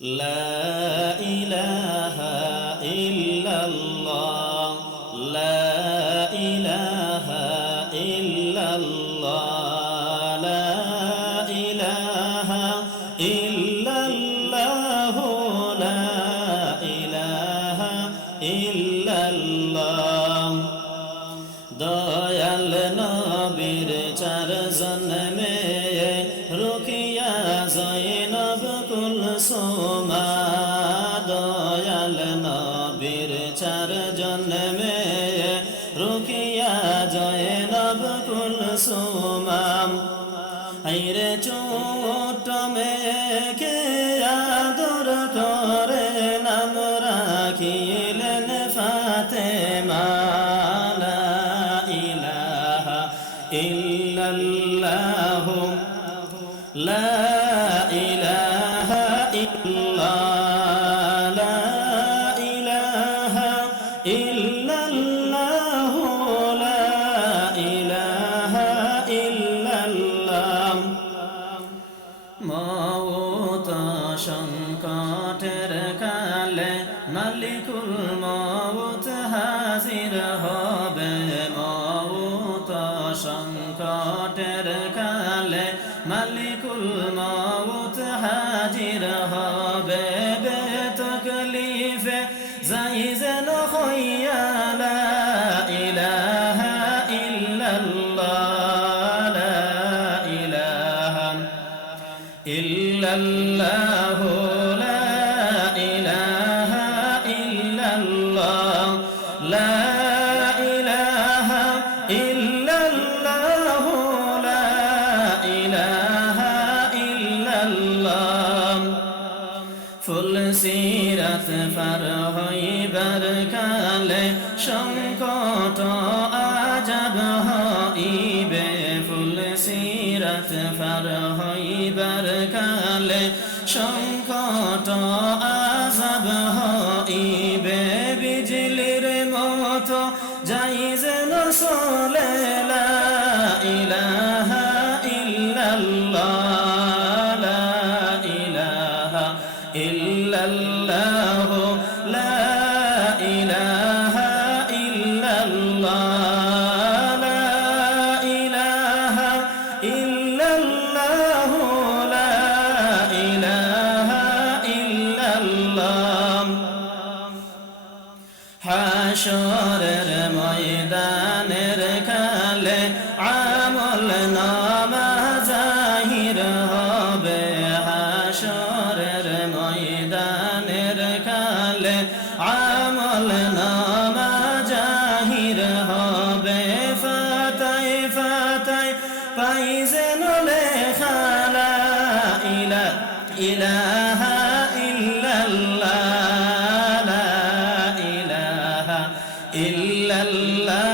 লা ইলাহা ইল্লাল্লাহ লা ইলাহা ইল্লাল্লাহ লা ইলাহা ইল্লাল্লাহ লা ইলাহা ইল্লাল্লাহ দয়াল নবীর চারজন মেয়ে রুকিয়া জয়নব কুলসুমা দয়াল নবীর চারজন মেয়ে রুকিয়া জয়নব কুলসুমা আইরে ছোট মেয়েকে আদর করে নাম রাখিলেন ফাতেমা লা ইলাহা ইল্লাল্লাহ লা ইলাহা ইল্লাল্লাহ লা ইলাহা ইল্লাল্লাহ লা ইলাহা ইল্লাল্লাহ মওত সংকটের কালে মালিকুল মওত হাজির হবে মওত সংকটের কালে মালিকুল মওত হাজির হবে বেতকলিফে যাই যেন হইয়া লা ইলাহা ইল্লাল্লাহ লা ইলাহা ইল্লাল্লাহ লা ইলাহা ইল্লাল্লাহ লা ইলাহা ইল্লাল্লাহ লা ইলাহা ইল্লাল্লাহ ফুল সিরাত পার হইবার কালে সংকট আজাব হইবে ফুল সিরাত পার হইবার কালে সংকট আজাব হইবে বিজলির মতো যাই যেন চলে লা ইলাহা ইল্লাল্লাহ লা ইলাহা ইল্লাল্লাহ লা ইলাহা ইল্লাল্লাহ লা ইলাহা ইল্লাল্লাহ লা ইলাহা ইল্লাল্লাহ হাশরের ময়দানের কালে আমল নামা জাহির হবে হাশরের ময়দানের কালে আমল নামা জাহির হবে ফাতায় ফাতায় পাই যেন লেখা লা ইলাহা ইল্লাল্লাহ লা ইলাহা ইল্লাল্লাহ